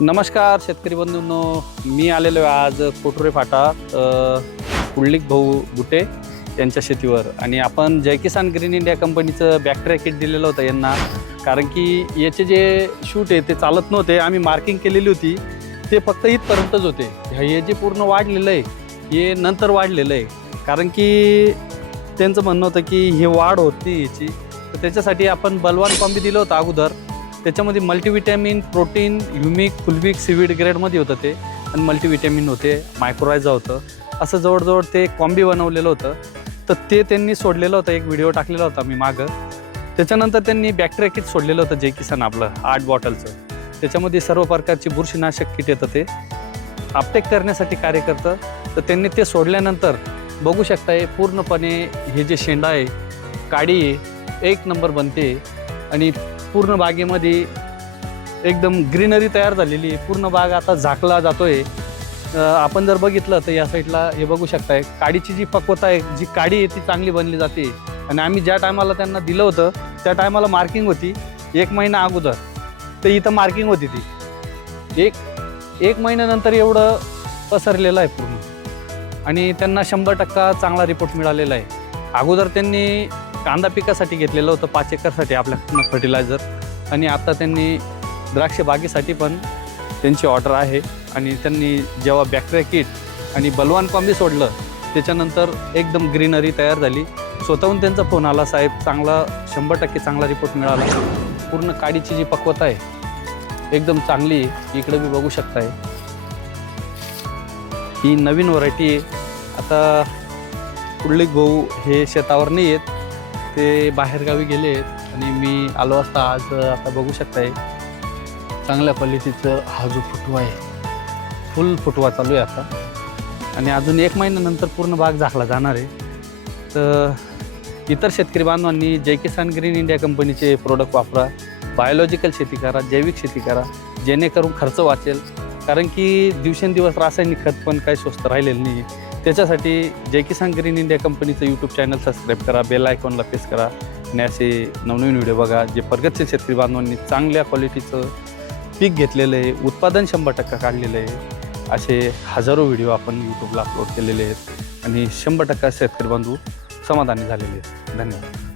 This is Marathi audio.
नमस्कार शेतकरी बंधूंनो, मी आलेलो आहे आज कोटुरे फाटा कुंडलिक भाऊ बुटे यांच्या शेतीवर आणि आपण जय किसान ग्रीन इंडिया कंपनीचं बॅक्टेरिया किट दिलेलं होतं यांना. कारण की याचे जे शूट आहे ते चालत नव्हते. आम्ही मार्किंग केलेली होती, ते फक्त इथपर्यंतच होते. हे जे पूर्ण वाढलेलं आहे हे नंतर वाढलेलं आहे. कारण की त्यांचं म्हणणं होतं की हे वाढ होत नाही याची, तर त्याच्यासाठी आपण बलवान कॉम्बी दिलं होतं अगोदर. त्याच्यामध्ये multivitamin, protein, humic, fulvic, seaweed ग्रेडमध्ये होतं ते, आणि मल्टीविटॅमिन होते, मायक्रोरायझा होतं, असं जवळजवळ ते कॉम्बी बनवलेलं होतं. तर ते त्यांनी सोडलेलं होतं, एक व्हिडिओ टाकलेला होता मी मागं. त्याच्यानंतर त्यांनी बॅक्टेरिया किट सोडलेलं होतं जय किसान आपलं 8 बॉटलचं. त्याच्यामध्ये सर्व प्रकारची बुरशीनाशक किट येतं, ते अपटेक करण्यासाठी कार्य करतं. तर त्यांनी ते सोडल्यानंतर बघू शकताय पूर्णपणे हे जे शेंडा आहे, काडी आहे, एक नंबर बनते आणि पूर्ण बागेमध्ये एकदम ग्रीनरी तयार झालेली आहे. पूर्ण बाग आता झाकला जातोय. आपण जर बघितलं तर या साईडला हे बघू शकताय, काडीची जी पक्वता आहे, जी काडी आहे ती चांगली बनली जाते. आणि आम्ही ज्या टायमाला त्यांना दिलं होतं त्या टायमाला मार्किंग होती 1 महिना अगोदर, तर इथं मार्किंग होती ती एक महिन्यानंतर एवढं पसरलेलं आहे पूर्ण. आणि त्यांना 100% चांगला रिपोर्ट मिळालेला आहे. अगोदर त्यांनी कांदा पिकासाठी घेतलेलं होतं 5 एकरसाठी आपल्याकडनं फर्टिलायझर, आणि आता त्यांनी द्राक्ष बागेसाठी पण त्यांची ऑर्डर आहे. आणि त्यांनी जेव्हा बॅक्टेरिया किट आणि बलवान कॉम्बी सोडलं त्याच्यानंतर एकदम ग्रीनरी तयार झाली. स्वतःहून त्यांचा फोन आला, साहेब चांगला 100% चांगला रिपोर्ट मिळाला. पूर्ण काडीची जी पक्वता आहे एकदम चांगली आहे. इकडे मी बघू शकताय, ही नवीन व्हरायटी आहे. आता कुंडलिक भाऊ हे शेतावर नाही आहेत, ते बाहेरगावी गेले आहेत आणि मी आलो असता आज. आता बघू शकताय चांगल्या क्वालिटीचं हा जो फुटवा आहे, फुल फुटवा चालू आहे आता. आणि अजून 1 महिन्यानंतर पूर्ण बाग झाकला जाणार आहे. तर इतर शेतकरी बांधवांनी जय किसान ग्रीन इंडिया कंपनीचे प्रोडक्ट वापरा. बायोलॉजिकल शेती करा, जैविक शेती करा, जेणेकरून खर्च वाचेल. कारण की दिवसेंदिवस रासायनिक खत पण काही स्वस्त राहिलेलं नाही. त्याच्यासाठी जय किसान ग्रीन इंडिया कंपनीचं यूट्यूब चॅनल सबस्क्राईब करा, बेल आयकॉनला प्रेस करा आणि असे नवनवीन व्हिडिओ बघा. जे प्रगतशील शेतकरी बांधवांनी चांगल्या क्वालिटीचं पीक घेतलेलं आहे, उत्पादन 100% काढलेलं आहे, असे हजारो व्हिडिओ आपण यूट्यूबला अपलोड केलेले आहेत आणि 100% शेतकरी बांधव समाधानी झालेले आहेत. धन्यवाद.